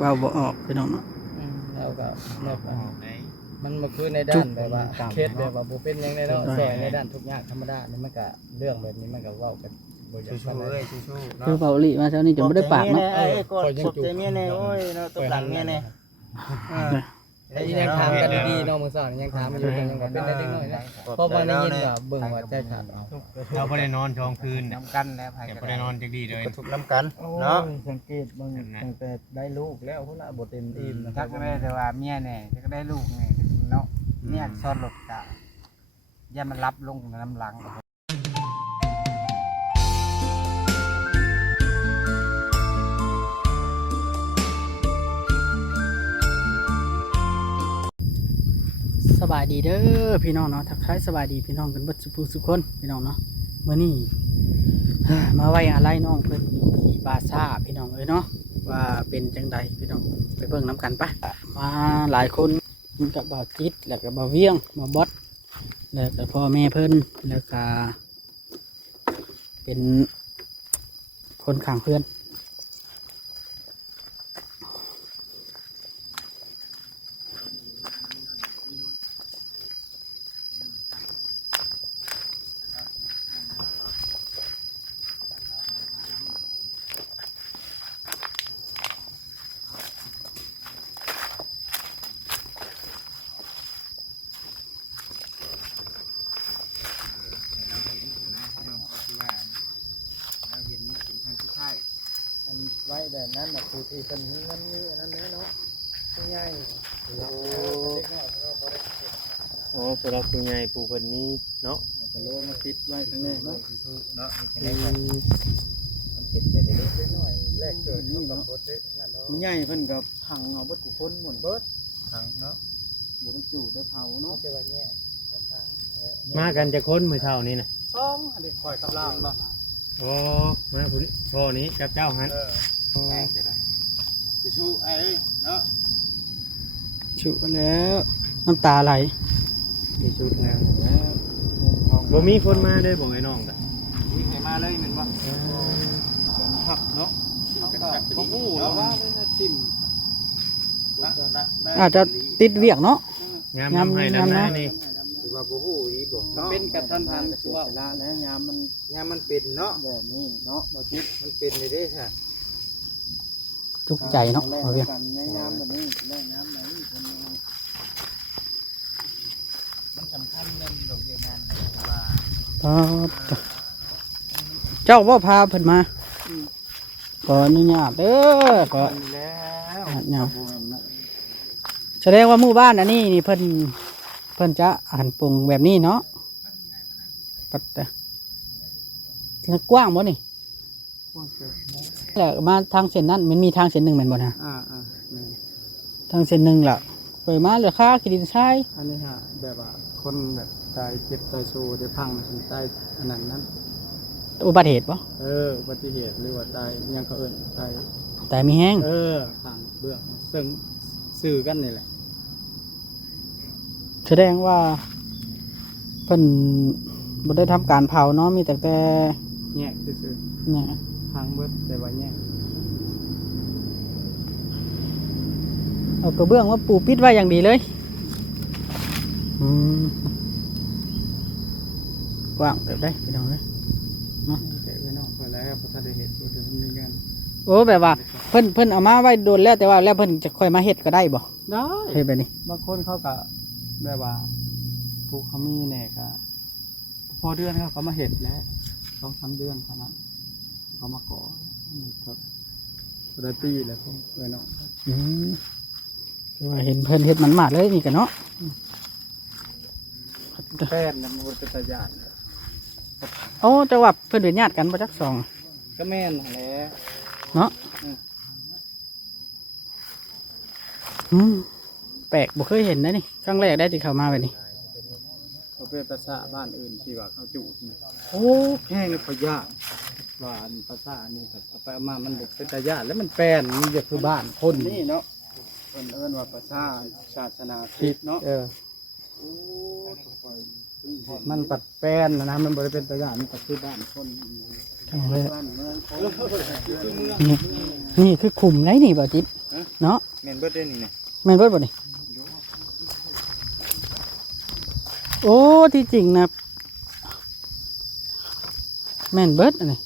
ว่าบ่ออกพี่น้องเนาะแล้วก็แบบมันมาคือในด้านแบบว่าเคสแบบว่าบ่เป็นหยังไงเนาะซอยในด้านทุกอย่างธรรมดานี่มันก็เรื่องแบบนี้มันก็เว้ากันบ่อยาก ชู ปาน ๆ ใด เอ้ยชูๆเนาะ คือเบาหลีมาเช้านี้จะบ่ได้ปากเนาะ เอ้ยกดสบใจเมียแน่โอ้ยเนาะตบหลังเมียแน่ แต่ยังถามกันดีๆเนาะมื้อเช้านี่ยังถามอยู่ยังว่าเป็นได้เล็กน้อยนะเพราะว่าได้ยินว่าเบิ่งว่าใจขาดเอา เราบ่ได้นอนช่องคืน น้ำกันแล้วไผ แต่ ก็ บ่ได้นอนจักดีเลย กระทุกน้ำกันเนาะ สังเกตเบิ่งตั้งแต่ได้ลูกแล้วพุ่นน่ะบ่เต็มอิ่มนะค ทั รั ก บ ได้แต่ว่าเมียเนี่ยจะได้ลูกเนี่ยเนาะเนี่ยซ่อนหลบกะอย่ามันรับลงน้ำหลัง สบายดีเด้อพี่น้องเนาะทักทายสบายดีพี่น้องกันเบิดสุคนพี่น้องเนาะมื้อนี้ มาไว้อะไรน้องเพิ่นอยู่ที่บาซ่าพี่น้องเอ้ยเนาะว่าเป็นจังใดพี่น้องไปเบิ่งน้ำกันปะมาหลายคนกับบ่าวจิตแล้วก็บ่าวเวียงบ่าวบอสแล้วก็พ่อแม่เพิ่นแล้วก็เป็นคนข้างเพื่อนอันไว้แบบนั้นน่ะผู้ที่เพิ่นมีเงินมีอันนั้นแหละเนาะผู้ใหญ่เราเล็กน้อยเราบ่ได้เก็บ อ๋อสำหรับคุณยายปู่เพิ่นนี้เนาะ เอาไปโลมาปิดไว้ข้างในเนาะ เนาะ มันปิดไปเล็กน้อยแรกเกิดนี่เนาะนั่นเนาะผู้ใหญ่เพิ่นก็พังเอาเบิดกูคนหมดเบิด ทางเนาะ บ่ได้จูดได้เผาเนาะจะว่าแยกมากันจะค้นมื้อเช้านี้น่ะ ซ่องอันนี้คอยกับล่างบ่ อ๋อมาผู้นี้พ่อนี้กับเจ้าหัน ชูๆเอ้ยเนาะ ชุแล้วน้ำตาไหล มีชุดแล้วบ่มีคนมาเด้อบ่ไอ้น้องจ้ะ มีใครมาเลยแม่นบ่ กันพักเนาะ บ่ฮู้เนาะว่า ชิม อาจจะติดเวียกเนาะ งามน้ำให้น้ำหน้านี่ หรือว่าบ่ฮู้ดีบ่ ก็เป็นกระทันหันตัวละแล้วยามมันเป็นเนาะแบบนี้เนาะบ่คิด มันเป็นได้เด้ซะ ทุกข์ใจเนาะเอาเวียง กันยามแบบนี้แล้วยามไหนมันสำคัญเรื่องดอกเบี้ยงานเพราะว่า เจ้าว่าพาเพิ่นมาขออนุญาตเด้อขอ แล้ว เนี่ยแสดงว่าหมู่บ้านอันนี้นี่เพิ่นจะหันปรุงแบบนี้เนาะปัดแต่แล้วกว้างบ่นี่แล้วมาทางเส้นนั้นมันมีทางเส้นหนึ่งแม่นบ่นะทางเส้นหนึ่งล่ะไปมาเหลือค่าขี้ดินทราย อันนี้ฮะแบบว่าคนแบบตายเจ็บตายโซได้พังถึงตายอันนั้น อุบัติเหตุบ่ อุบัติเหตุหรือว่าตายยังเขาเอิ้นตาย แต่มีแห้ง พังเบื้องซึ่งสื่อกันนี่แหละ แสดงว่าเพิ่นบ่ได้ทำการเผาเนาะมีแต่ แยกซื่อ เนี่ย ๆพังเบิดแต่ว่าแยก เอากระเบื้องมาปูปิดไว้อย่างดีเลยกว้างเติบได้พี่น้องเลย แต่ไว้นอกไปแล้วพอถ้าได้เห็นก็จะมีกัน โอ้แบบว่าเพิ่นเอามาไว้โดนแล้วแต่ว่าแล้วเพิ่นจะค่อยมาเฮ็ดก็ได้บ่ ได้ เฮ็ดแบบนี้ บางคนเขาก็แบบว่าผู้เขามีแน่ก็พอเดือนเขามาเห็ดแล้ว2-3 เดือนเท่านั้นเขามาก่อครับได้ปีแล้วพวกไว้นอก คือว่าเห็นเพิ่นเฮ็ดมันมากเลยนี่กันเนาะ แป้นมันเป็นตะยาน โอ้แต่ว่าเพิ่นเป็นญาติกันบ่จักสอง ก็แม่นแหละ เนาะแปลกบ่เคยเห็นนะนี่ครั้งแรกได้ที่เข้ามาแบบนี้ เขาเป็นภาษาบ้านอื่นที่ว่าเขาจุดนะ โอ้ แห้งเลยเขาย่านว่าอันภาษานี่เอาไปเอามามันบุกเป็นตะยานแล้วมันแป้นมันจะคือบ้านคนนี่เนาะคนเอิ้นว่าภาษาศาสนาคริสต์เนาะมันปัดแป้นนะมันบริเป็นตะยานมันปัดคือบ้านคน ครั้งแรก บ้านเมืองคน นี่คือขุมไหนนี่บ่จิต เนาะ แม่นเบิดเด้อนี่นะ แม่นเบิดบ่นี่โอ้ที่จริงนะแม่นเบิดอันนี้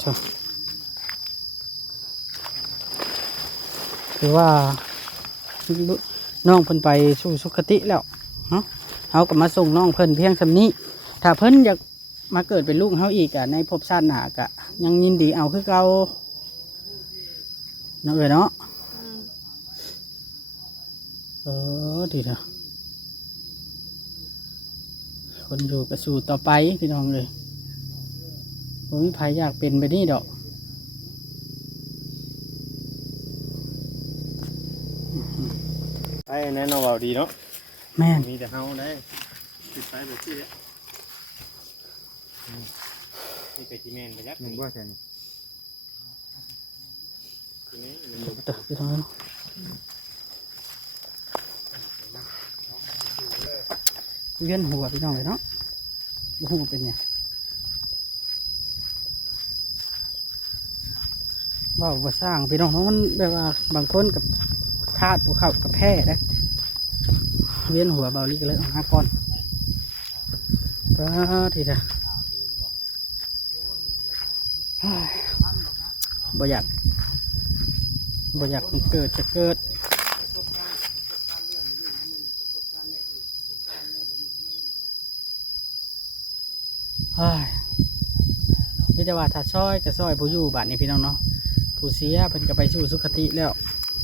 เถอะคือว่าน้องเพิ่นไปสู่สุคติแล้วเนาะเฮาก็มาส่งน้องเพิ่นเพียงซำนี้ถ้าเพิ่นอยากมาเกิดเป็นลูกเฮาอีกอะในภพชาติหน้าก็ยังยินดีเอาคือเก่าเนาะเนาะดีเถอะคนอยู่ก็สู่ต่อไปพี่น้องเลยผมมีภัยอยากเป็นไปนี่ดอก ไปแน่นอนเบาดีเนาะ แม่น มีแต่เฮาได้ติดไปแบบที่เนี่ยนี่ไปที่แม่นไปยักษ์ แม่นบ่ใช่นี่ ทีนี้มันอยู่ เตะพี่น้องเนาะเวียนหัวพี่น้องเลยเนาะบ่ฮู้เป็นหยังว่าบ่สร้างพี่น้องเนาะมันแบบว่าบางคนกับธาตุภูเขากับแพ้นะเวียนหัวเบาลีก็เลยเอาหาก่อนก็ทีเดียวเฮ้ยบ่อยากให้เกิดจะเกิดเฮ้ยมีแต่ว่าถ้าซอยก็ซอยผู้อยู่บ้านนี้พี่น้องเนาะผู้เสียเพิ่นก็ไปสู่สุคติแล้ว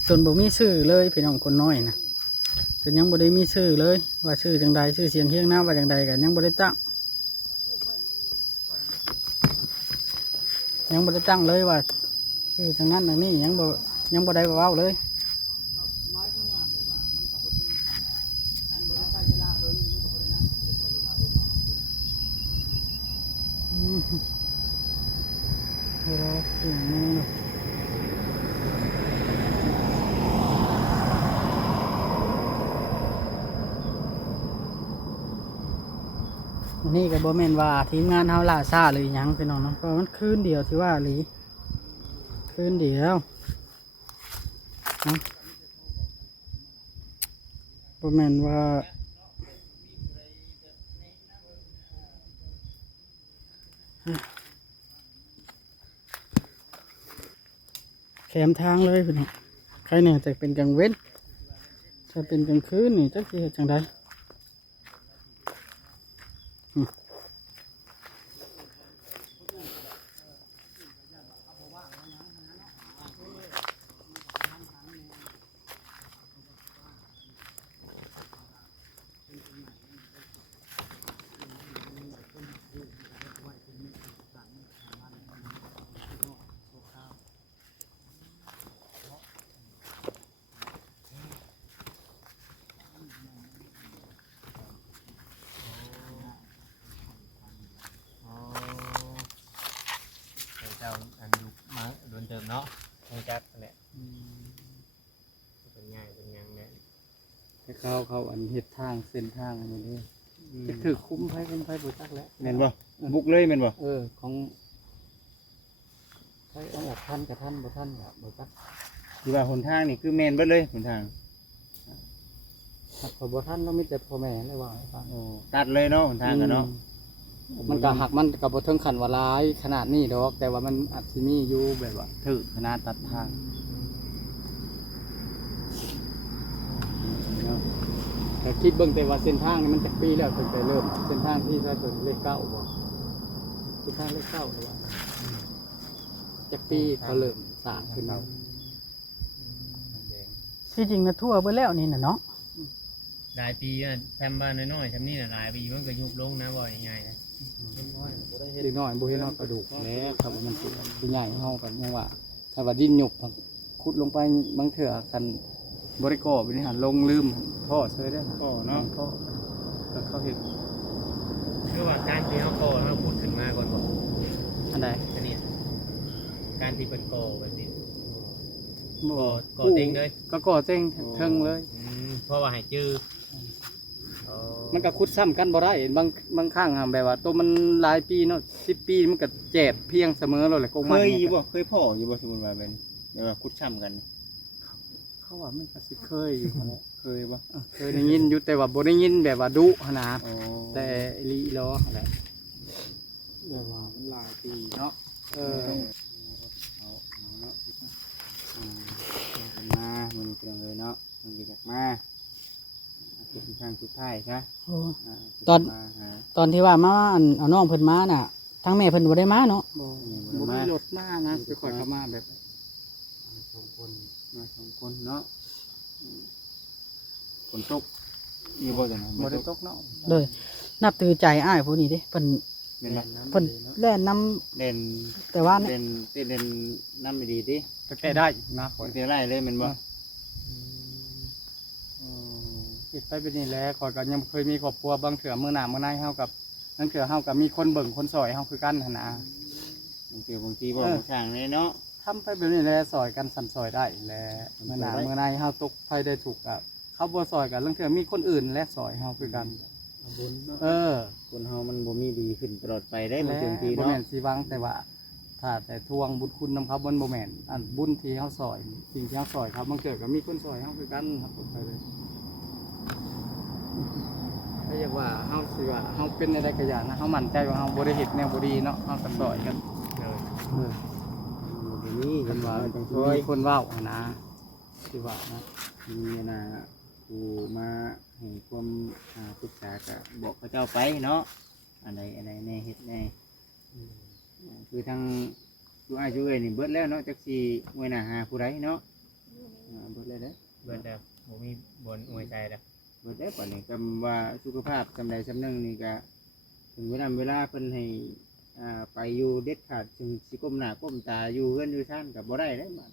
จนบ่มีชื่อเลยพี่น้องคนน้อยนะจนยังบ่ได้มีชื่อเลยว่าชื่อจังใดชื่อเสียงเฮียงน้าว่าจังใดก็ยังบ่ได้ตั้งเลยว่าชื่อจังนั้นจังนี้ยังบ่ได้เว้าเลยรอสิ่งนี้เนาะนี่ก็บ่แม่นว่าทีมงานเฮาล่าช้าหรือหยังพี่น้องเนาะเพราะมันคืนเดียวที่ว่าหลีคืนเดียวเนาะบ่แม่นว่าแคมทางเลยพี่น้องใครเนี่ยจะเป็นกลางเว้นจะเป็นกลางคืนนี่จักสิเฮ็ดจังไดเจ้าอันอยู่มาโดนเติมเนาะให้จักแหละเป็นง่ายเป็นยังเนี่ย ให้เขาอันเฮ็ดทางเส้นทางอันนี้จะถือคุ้มไผบ่จักแล้ว แม่นบ่บุกเลยแม่นบ่ ของใครเอาออกทันกับทันบ่ทันก็บ่จัก ที่ว่าหนทางนี่คือแม่นเบิดเลยหนทาง หักก็บ่ทันเนาะมีแต่พ่อแม่เลยว่าให้ฟัง โอ้ตัดเลยเนาะหนทางกันเนาะ มันก็หักมันก็บ่ถึงขั้นว่าร้ายขนาดนี้ดอกแต่ว่ามันอาจสิมีอยู่แบบว่าถือขนาดตัดทางแต่คิดเบิ่งแต่ว่าเส้นทางนี่มันจักปีแล้วถึงไปเริ่มเส้นทางที่ใช้ตัวเลข9บ่เส้นทางเลข9หรือว่าจักปีเขาเริ่มสร้างขึ้นแล้ว ที่จริงนะทั่วเบิดแล้วนี่น่ะเนาะ หลายปีอ่ะแซมบ้านน้อยๆทำนี่น่ะหลายปีมันก็ยุบลงนะบ่อยง่ายๆนะ เด็กน้อยบ่เห็นเฮากระดูกแล้วครับว่ามันสิใหญ่เฮากันยังว่าถ้าว่าดินหยกขุดลงไปบางเทื่อกันบริกรบริหารลงลืมท่อเฉยได้อ ก็เนาะ ท่อแล้วเขาเห็น คือว่าการที่เขาโกเราพูดขึ้นมาก่อนบอก อันใด อันนี้การที่เป็นโกแบบนี้ บ่ ก่อเต็งเลย ก็ก่อเต็งเทิงเลย เพราะว่าให้จื้อ มันก็ขุดซ้ำกันบ่ได้บางครั้งอะแบบว่าตัวมันหลายปีเนาะ10 ปีมันก็แจบเพียงเสมอแล้วแหละกง เค มัน ย นี่ อยู่บ่เคยพ่ออยู่บ่สมมุติว่าเป็นเดี๋ยวว่าคุดช้ำกัน เขาว่ามันก็สิเคยอยู่หั่นแหละ เคยบ่ เคยได้ยินอยู่แต่ว่าบ่ได้ยินแบบว่าดุหั่นนะ อ๋อ แต่อีหลีอีหลอหั่นแหละแบบว่ามันหลายปีเนาะเอาเนาะมามันเกิดเลยเนาะมันเกิดมาเป็นครั้งสุดท้ายซะ โอ้ ตอนมาหา ตอนที่ว่ามาอันเอาน้องเพิ่นมาน่ะทั้งแม่เพิ่นบ่ได้มาเนาะ บ่มีรถมานะไปคอยเข้ามาแบบ สองคนมาสองคนเนาะฝนตกอยู่บ่จังนั้น บ่ได้ตกเนาะ เลยนับถือใจอ้ายผู้นี้เด้เพิ่น เป็นบ่ เพิ่นแล่นนํ เด่น แต่ว่าเนี่ย เด่นน้ำไม่ดีติ ก็แก้ได้นะค ค อย นเที่ยวไร่เลยแมันบ่ คิดไปเป็นนี่แหละคอยก็ยังเคยมีครอบครัวบางเถื่อมื้อหน้ามื้อในเฮากับนั่นเถื่อเฮากับมีคนเบิ่งคนซอยเฮาคือกันหั่นนะ บางทีบ่มาสร้างเลยเนาะ ทำไปแบบนี้แหละซอยกันสั่นซอยได้แหละมื้อหน้ามื้อในเฮาตกไฟได้ถูกอ่ะเขาบ่ซอยกันลางเถื่อมีคนอื่นและซอยเฮาคือกัน บุญเนาะ เออ คนเฮามันบ่มีดีขึ้นตลอดไปได้บาง และ ที บ่ เนาะ แม่นสิหวังแต่ว่า ถ้าแต่ทวงบุญคุณนำเขาบนบ่แม่นอันบุญที่เฮาซอยสิ่งที่เฮาซอยครับบางเถื่อก็มีคนซอยเฮาคือกันครับตกไปเลยถ้าอยากว่าเฮาสิว่าเฮาเป็นอะไรก็อย่างนะเฮามั่นใจว่าเฮาบ่ได้เฮ็ดแนวบ่ดีเนาะเฮาก็ซอยกัน บ่มี เป็ กัน น ว่า ว่า ต้ ต้ อ อง ง ช่ ช่ ว วย ย คนเว้าอะนะที่ว่านะ มีน่ะผู้มาให้ความปรึกษาก็บอกเขาเจ้าไปเนาะอันใดในเฮ็ดในคือทางอยู่อ้ายอยู่เอ้ยนี่เบิดแล้วเนาะจักสิไว้หน้าหาผู้ใดเนาะเบิดแล้วเด้อ เบิดแล้วบ่มีบนอวยใจแล้ว เบิดได้วป่านนี้ก็ว่าสุขภาพจำใดจำหนึ่งนี่ก็ถึงเวลาเพิ่นให้ไปอยู่เด็ดขาดถึงสิก้มหน้าก้มตาอยู่เฮือนอยู่ซ่านก็บ่ได้เด้มัน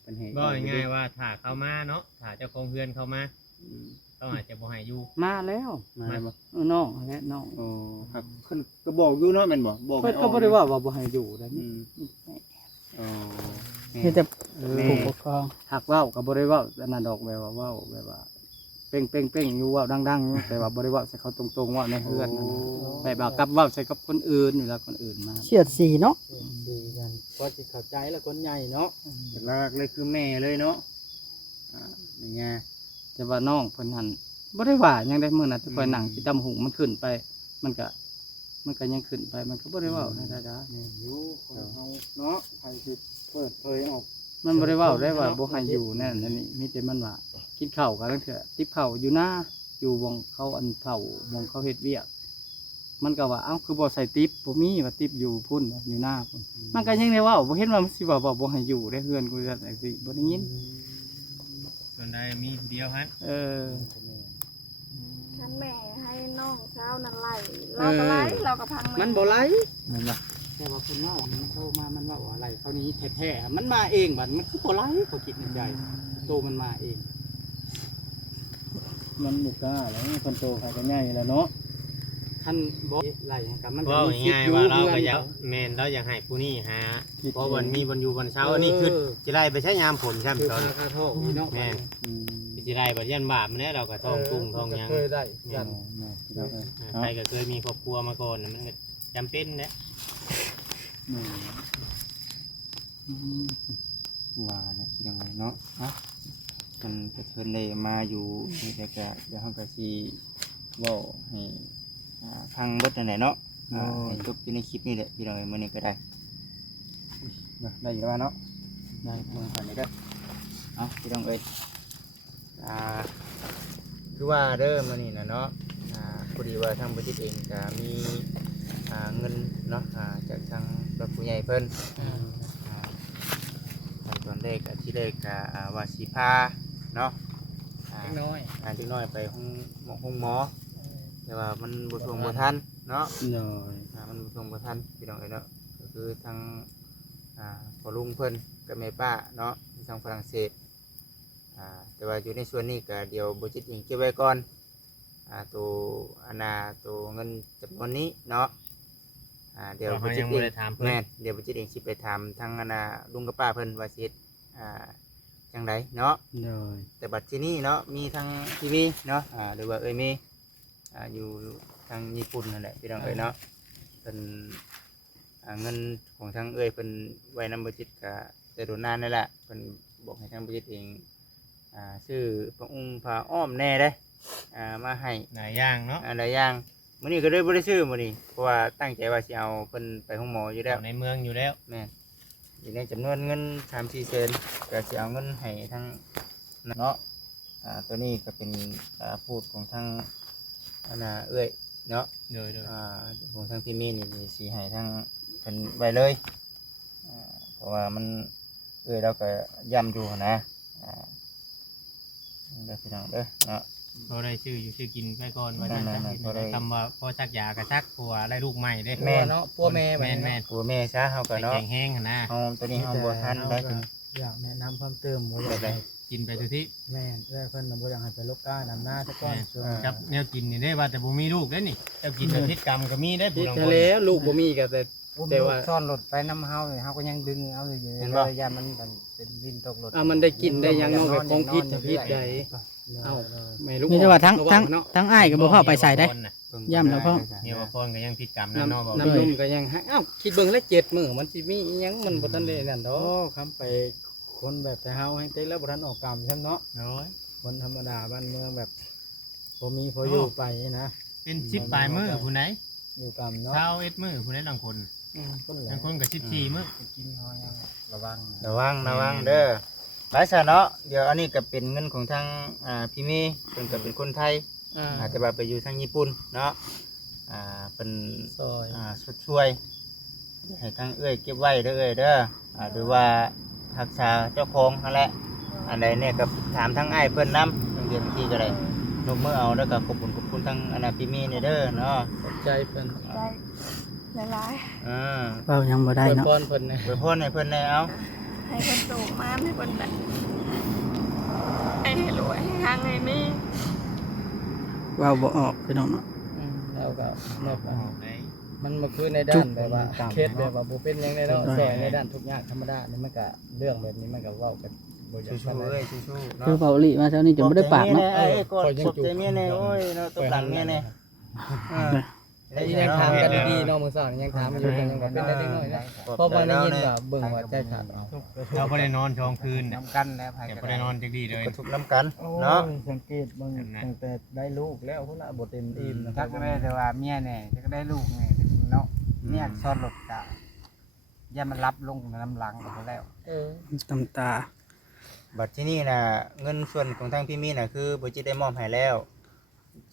เพิ่นให้ บ่ง่ายๆว่าถ้าเข้ามาเนาะถ้าเจ้าของเฮือนเข้ามา อืม ต้องอาจจะบ่ให้อยู่ มาแล้ว มาแล้วบ่ น้องและน้อง โอ้ครับเพิ่นก็บอกอยู่เนาะแม่นบ่บอก เพิ่น ให้อ ก็ อก บ่ได้ว่าบ่ให้อยู่ได้ อืมโอ้ มีแต่ แม่ ผู้ปกครอง หักเว้าก็บ่ได้เว้าอันนั้นดอกแบบว่าเว้าแบบว่าเป้งๆอยู่เว้าดังๆอยู่แต่ว่าบ่ได้เว้าใส่เขาตรงๆเว้าในเฮือนนั่นน่ะแบบว่ากับเว้าใส่กับคนอื่นเวลาคนอื่นมา เสียดสีเนาะ ดีกันพอสิเข้าใจแล้วคนใหญ่เนาะ หลักๆเลยคือแม่เลยเนาะนี่ไง แต่ว่าน้องเพิ่นหั่นบ่ได้ว่าหยังได้มื้อนั้นที่คอยนั่งสิตำหุงมันขึ้นไป มันก็ยังขึ้นไปมันก็บ่ได้เว้าในดาๆนี่ อยู่คนเฮาเนาะใครสิเปิดเผยออก มันบ่ได้เว้าได้ว่าบ่ให้อยู่นั่นนั่นนี่มีแต่มันว่ากินข้าวกันแล้วเถอะติบข้าวอยู่หน้าอยู่วงเขาอันเผาวงเขาเฮ็ดเวียกมันก็ว่าเอ้าคือบ่ใส่ติ๊บบ่มีว่าติ๊บอยู่พุ่นอยู่หน้าพุ่นมันก็ยังได้เว้าบ่เห็นว่ามันสิว่าบ่ให้อยู่ได้เฮือนกูจังซี่บ่ได้ยิน ส่วนใดมีผู้เดียวฮะ เออ ท่านแม่ให้น้องเช้านั่นไล่เราก็ไล่เราก็พัง มันบ่ไหล แม่นบ่ แต่ว่าเพิ่นเว้ามันโทรมามันเว้าอะไรเขานี้แท้ๆมันมาเองบัดมันคือบ่ไหลเขาคิดในใจโตมันมาเอง มันบ่กล้าแล้วคนโตเขาก็ใหญ่แล้วเนาะ ท่านบ่ไหลกับมัน ว่า มีสิท ง่าย ธิ์ ๆว่าเรา อยู่ ก็อยาก เพื่น แม่นเราอยากให้ผู้นี้หา คิด เพราะวันมีวันอยู่วันเช้าอันนี้คือสิไล่ไปใช้ยามผลใช่ไหม คือ ตอน ค่าโทษพี่น้อง แม่น อืม สิไล่บัดยันบาปมันแน่เราก็ท้องกุ้งท้องหยัง เคยได้ แม่ กัน น พี่น้องเอ้ย ใครก็เคยมีครอบครัวมาก่อนน่ะมันก็จำเป็นแหละ ว่าเนี่ยพี่น้องเอ้ยเนาะมันก็เพิ่นได้มาอยู่นี่แต่ก็เดี๋ยวเฮาก็สิเว้าให้ฟังเบิดนั่นแหละเนาะให้จบอยู่ในคลิปนี้แหละพี่น้องเอ้ยมื้อนี้ก็ได้ได้อยู่แล้วเนาะ ได้ มือก่อนนี้เด้อเอาพี่น้องเอ้ยคือว่าเด้อมื้อนี้น่ะเนาะพอดีว่าทางบริษัทเองก็มีเงินเนาะจากทางผู้ใหญ่เพิ่นตอนแรกที่แรกก็ว่าสิพาเนาะ เล็กน้อย จักหน้อยไปห้องหมอแต่ว่ามันบ่ทวงบ่ทันเนาะ เลย มันบ่ทวงบ่ทันพี่น้องเอ้ยเนาะก็คือทางพ่อลุงเพิ่นกับแม่ป้าเนาะทางฝรั่งเศสแต่ว่าอยู่ในส่วนนี้ก็เดี๋ยวบ่จิตเองเก็บไว้ก่อนตัวตัวเงินจำนวนนี้เนาะเดี๋ยว เรา บ่จิ ยั ต ง เอ บ่ ง ได้ถามเพิ่ แม่ น นเดี๋ยวบ่จิตเองสิไปถามทางลุงกับป้าเพิ่นว่าสิเฮ็ดจังไดเนาะ เลย แต่บัดที่นี่เนาะมีทางทีวีเนาะหรือว่าเอ้ยมี อยู่ทางญี่ปุ่นนั่นแหละพี่น้องเอ้ยเนาะเป็นเงินของทางเอ้ยเป็นไว้นำบัจิตกับแต่โดนนานนี่แหละเป็นบอกให้ทางบัจิตเองชื่อพระองค์พระอ้อมแน่ได้มาให้ หลายอย่างเนาะ หลายอย่างมื้อนี้ก็เลยบ่ได้ซื้อมื้อนี้เพราะว่าตั้งใจว่าสิเอาเพิ่นไปห้องหมออยู่แล้ว ในเมืองอยู่แล้ว แม่นอยู่ในจำนวนเงิน 3-4 แสนก็สิเอาเงินให้ทั้งเนาะตัวนี้ก็เป็นพูดของทางเอ้ยเนาะ โดย ของทางพี่มีนี่สิให้ทางเพิ่นไว้เลยเพราะว่ามันเอ้ยเราก็ย้ำอยู่นะเด้อพี่น้องเด้อเนาะ พอได้ชื่ออยู่ชื่อกินไปก่อนว่า นั่ จะ นๆๆพอได้ คำว่าพอชักยากระชักผัวได้ลูกใหม่เด้ แม่ เนาะพัวแม่ แม่น ผัวแม่ซะเฮาก็ ๆ เนาะ แข็งแห้งนะ เฮาตัวนี้เฮาบ่ทันได้ถึง อยากแนะนำเพิ่มเติมบ่อยาก ได้ ให้ กินไปทุกที่ แม่นเพิ่นน่ะบ่อยากให้ไปลกก้านำหน้าซะก่อนช่วง ครับแนวกินนี่ได้ว่าแต่บ่มีลูกได้นี่เจ้ากินแต่พิษกรรมก็มีได้ผู้ คิด ลาง จะ คน แล้วลูกบ่มีก็แต่ อุ้ม แต่ ลู ว่า กซ่อนรถไปน้ำเฮาเลยเฮาก็ยังดึงเอาอยู่เลยยามันเป็นวินตกรถ มันได้กินได้หยังเนาะแบบของพิษจะพิษใดเอ้าแม่ลูก นี่แต่ว่าทั้ง ระ ทั้ง เนาะ ทั้งอ้ายก็บ่เข้าไปใส่ได้ ย่ำแล้วก็ เมียว่าคนก็ยังพิษกรรมนั่นเนาะบอก น้ำนมก็ยังให้เอ้าคิดเบิ่งแล้ว7มื้อมันสิมีอิหยังมันบ่ทันได้นั่นดอ โอ้ ก คำไปคนแบบแต่เฮาให้เต็แล้วบ่ทันออกกรรมใช่เนาะ โอ้ย คนธรรมดาบ้านเมืองแบบบ่มีพออยู่ไปนะ เป็น10ปลายมื้อผู้ไหน อยู่กรรมเนาะ เช้า1มื้อผู้ไหนบางคน คนแหละ บางคนก็14มื้อ กินเขายังระวัง ระวังเด้อหลายซะเนาะเดี๋ยวอันนี้ก็เป็นเงินของทางพี่เมย์เพิ่นก็เป็นคนไทยอาจจะว่าไปอยู่ทางญี่ปุ่นเนาะเป็น ซอย ช่วยให้ทางเอ้ยเก็บไว้เด้อเอ้ยเด้อหรือว่ารักษาเจ้าของนั่นแหละอันใดเนี่ยก็ถามทางอ้ายเพิ่นนำเดี๋ยวทีก็ได้นกมือเอาแล้วก็ขอบคุณทางพี่เมย์นี่เด้อเนาะ ขอบใจเพิ่น ใจหลาย เว้ายังบ่ได้ อวย เนาะ พรเพิ่นนะ อวยพรให้เพิ่นได้เอา ๆให้เพิ่นสูงมากให้เพิ่นได้ให้รวยให้หางให้มี เว้าบ่ออกพี่น้องเนาะ แล้วก็แบบ ได้ มันมาคือในด้านแบบว่าเคสแบบว่าบ่เป็นหยังไงเนาะซอยในด้านทุกอย่างธรรมดานี่มันก็เรื่องแบบนี้มันก็เว้ากันบ่อยาก สู้ ปาน ๆ ใด เอ้ยสู้ๆเนาะ คือเว้าลิมาเช้านี้จะบ่ได้ปากเนาะ เอ้ยกดขอบใจเมียแน่โอ้ยเนาะตบหลังเมียแน่แล้วอียังถามกันดีๆเนาะมื้อเช้านี่ยังถามอยู่กันยังว่าเป็นได้เด็กน้อยนะเพราะว่าได้ยินว่าเบิ่งว่าใจขาดเอา เราบ่ได้นอน2คืนน่ะ น้ำกันแล้วไผ แต่ ก็ บ่ได้นอนจักดีเลย กระทุกน้ำกันเนาะ สังเกตเบิ่งตั้งแต่ได้ลูกแล้วพุ่นน่ะบ่เต็มอิ่มนะค จั รั ก บ ก็ได้แต่ว่าเมียแน่จักก็ได้ลูกแน่เนาะเนี่ยซ่อนรถกะยามันรับลงน้ำหลังก็แล้ว ตำตา บัดที่นี่น่ะเงินส่วนของทางพี่มีน่ะคือบ่จิตได้มอบให้แล้ว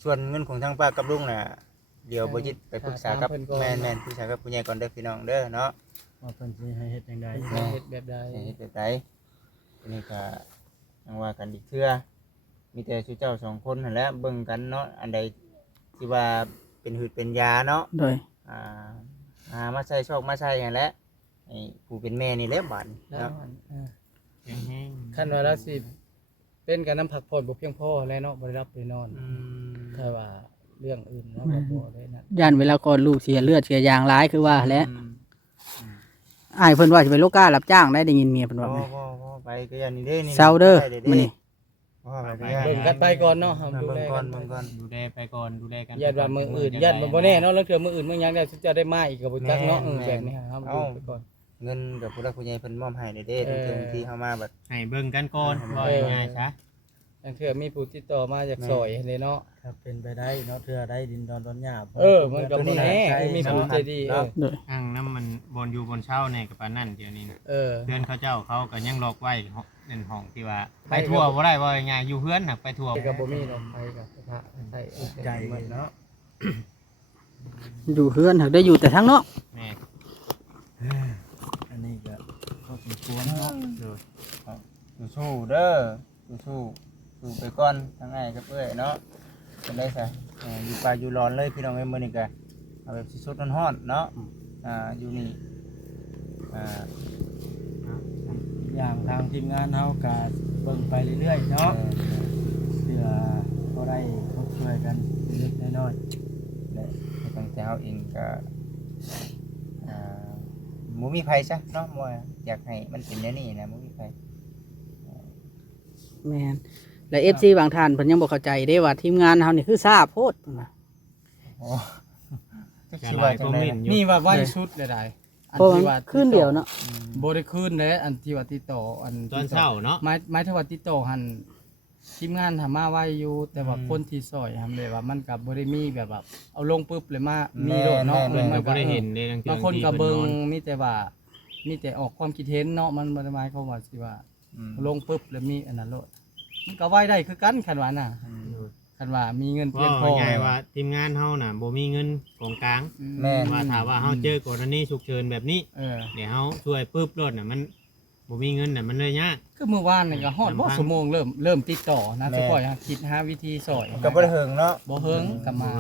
ส่วนเงินของทางป้ากับลุงน่ะเดี๋ยวบ่จิตไปปรึกษากับแม่นๆปรึกษากับผู้ใหญ่ก่อนเด้อพี่น้องเด้อเนาะ ว่าเพิ่นสิให้เฮ็ดจังได๋ เฮ็ดแบบใด ให้เฮ็ดแบบใดอันนี้ก็ยังว่ากันอีกเทื่อมีแต่ชูเจ้าสองคนนั่นแหละเบิ่งกันเนาะอันใดที่ว่าเป็นหืดเป็นยาเนาะ โดย มาใส่ชอกมาใส่อย่างแหละไอ้ผู้เป็นแม่นี่แหละบาด แล้ว เนาะ แห้ง คันว่าเราสิเป็นการน้ำผักผ่อนบ่เพียงพอแล้วเนาะบ่ได้รับได้นอน อืม ถ้าว่าเรื่องอื่นเนาะบ่ได้นั่น ย่านเวลาก่อนลูกเสียเลือดเสียยางร้ายคือว่าแหละอ้ายเพิ่นว่าสิไปโลการับจ้างได้ยินเมียเพิ่นว่า พ่ แม่ อไปก็อย่างนี้เด้นี่ เซาเด้อมื้อนี้ พ่อไปเด้อ เบิ่งกันไปก่อนเนาะ เบิ่ ดู ง แล ก่อ กัน น เบิ่งก่อน ดูแลไปก่อนดูแลกัน ญาติว่ามื้ออื่นญาติบ่แน่เนาะแล้วเทื่อมื้ออื่นมื้อหยังได้จะได้มาอีกก็บ่จักเนาะแบบนี้ครับดูไปก่อน เงินกับผู้รักผู้ใหญ่เพิ่นมอบให้เด้ถึงที่เฮามาบัด ให้เบิ่งกันก่อนว่าง่ายๆซะ บางเทื่อมีผู้ติดต่อมาจากซอยเลยเนาะ ครับเป็นไปได้เนาะเทื่อได้ดินดอนต้นหญ้า มันก็บ่แน่มีผู้ใจดีโดย อ้างน้ำมันบอนอยู่บนเช่าในกับปานนั่นเดี๋ยวนี้นะ เพื่อนเขาเจ้าเขาก็ยังล็อกไว้ในห้องที่ว่าไปทั่วบ่ได้ว่าง่ายอยู่เพื่อนหักไปทั่ว ก็บ่มีดอกไผกับพระใส่ ใจเหมือนเนาะ อยู่เฮือนหักได้อยู่แต่ทางนอก แม่ อันนี้ก็พอสมควรเนาะ สู้ๆเด้อสู้ไปก่อนทั้งอ้ายกับเอ้ยเนาะเป็นได้ซะอยู่ป่าอยู่ร้อนเลยพี่น้องเอ้ยมื้อนี้ก็เอาแบบสดๆร้อนๆเนาะอยู่นี่ อย่างทางทีมงานเฮาก็เบิ่งไปเรื่อยๆเนาะเพื่อเขาได้พบช่วยกันเล็กๆน้อย และให้ทางเจ้าเองก็บ่มีไผซะเนาะบ่อยากให้มันเป็นอย่างนี้นะบ่มีไผ แม่นและ FC บางท่านเพิ่นยังบ่เข้าใจเด้ว่าทีมงานเฮานี่คือซ่าโพดเพิ่นว่า จัก จะ สิ ห ว่า ลาย จั ค ง อม ได๋ เมนต์อยู่ นี่ว่าไว้สุดได้อัน เพราะมัน ที่ว่า ขึ้นเดียวเนาะ บ่ได้คืนเด้อันที่ว่าติดต่ออัน ตอนเช้าเนาะ ไม้ถึงว่าติดต่อหันทีมงานทำมาไว้อยู่แต่ว่าคนที่ซอยทำเลยว่ามันก็บ่ได้มีแบบว่าเอาลงปุ๊บเลยมามีโดดเนาะ เพิ่น มั ก็ น บ่ได้เห็นในทางที่ บางคนก็ ที่ เบิ่ง พิ่นนอน มีแต่ว่ามีแต่ออกความคิดเห็นเนาะมันบ่ได้หมายความว่าสิว่า ลงปุ๊บแล้วมีอันนั้นโลดมันก็ไว้ได้คือกันคันว่าน่ะคันว่ามีเงินเพียงพอ ว่าง่ายๆว่าทีมงานเฮาน่ะบ่มีเงินของกลาง แม่น ว่าถ้าว่าเฮาเจอกรณีฉุกเฉินแบบนี้ เออ เดี๋ยวเฮาช่วยปึ๊บรถน่ะมันบ่มีเงินน่ะมันเลยยาก คือเมื่อวานนี่ก็ฮอดบ่ชั่วโมงเริ่มติดต่อนะทุกคนคิดหาวิธีซอย ก็บ่ได้เฮิงเนาะ บ่เฮิงกลับมา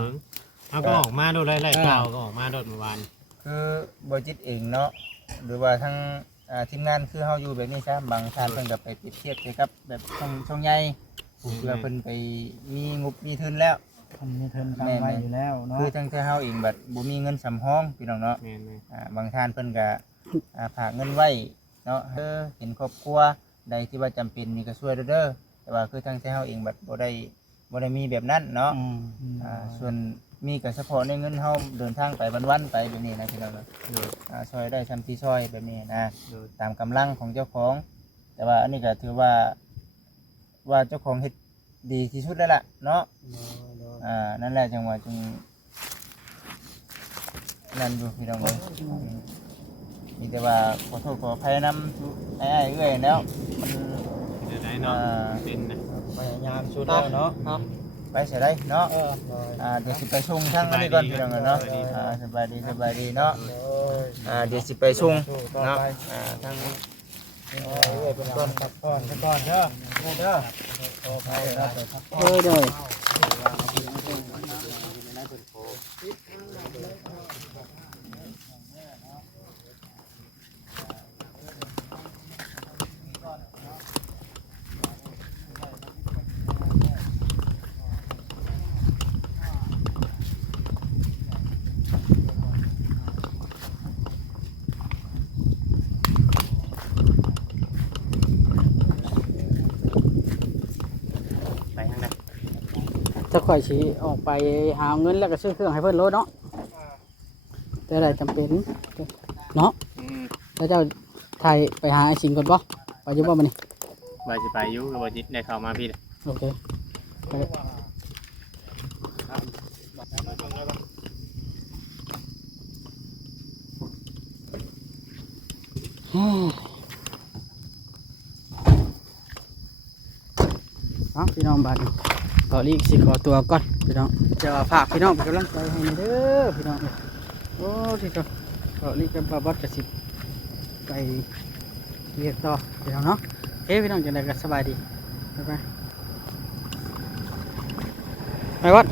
เฮาก็ออกมาโดดไล่ๆกล่าวก็ออกมาโดดเมื่อวาน คือบ่จิตเองเนาะหรือว่าทั้งทีมงานคือเฮาอยู่แบบนี้ซะบางท่านเพิ่นก็ไปเปรียบเทียบเกี่ยวกับแบบช่องใหญ่เพื่อเพิ่นไปมีงบมีทุนแล้ว มันมีเทินทำไว้อยู่แล้วเนาะ คือทั้งแต่เฮาเองแบบบ่มีเงินสำรองพี่น้องเนาะ แม่น บางท่านเพิ่นก็ฝากเงินไว้เนาะเห็นครอบครัวใดที่ว่าจำเป็นนี่ก็ช่วยเด้อแต่ว่าคือทั้งแต่เฮาเองแบบบ่ได้มีแบบนั้นเนาะส่วนมีก็เฉพาะในเงินเฮาเดินทางไปวันๆไปแบบนี้นะพี่น้องเนาะช่วยได้ทำที่ช่วยแบบนี้นะตามกำลังของเจ้าของ แต่ว่าอันนี้ก็ถือว่าเจ้าของเฮ็ดดีที่สุดแล้วล่ะเนาะนั่นแหละจังหวะจึงนั่นอยู่พี่น้องเอ้ยมีแต่ว่าขอโทษขออภัยนำไอ้เอ้ยแล้วมัน ๆจะได้เนาะเป็นนะ พยายามสุดแล้วเนาะ ไปเสียได้เนาะเดี๋ยวสิไปส่งทั้งอันนี้ก่อนพี่น้องเนาะสบายดีเนาะเดี๋ยวสิไปส่งเนาะทั้ง เป็นก่อนพักผ่อนก่อนเด้อเด้อขออภัยครับ โดย ไปทางนั้น จะค่อยสิออกไปหาเงินแล้วก็ซื้อเครื่องให้เพิ่นโลดเนาะแต่อะไรจำเป็นเนาะแล้วเจ้าถ่ายไปหาไอ้สิงก่อนบ่ไปอยู่บ่มื้อนี้ ว่าสิไปอยู่ก็บ่จิตได้เข้ามาพี่ โอเคไปพี่น้องบัดนี้ขอรีบสิขอตัวก่อนพี่น้องจะฝากพี่น้องเป็นกำลังใจให้หน่อยเด้อพี่น้องโอ้ที่ก็ขอรีบกับบัดกระสิบไปเรียกต่อพี่น้องเนาะเฮ้พี่น้องจังได๋ก็สบายดีบ๊ายบายไปวัด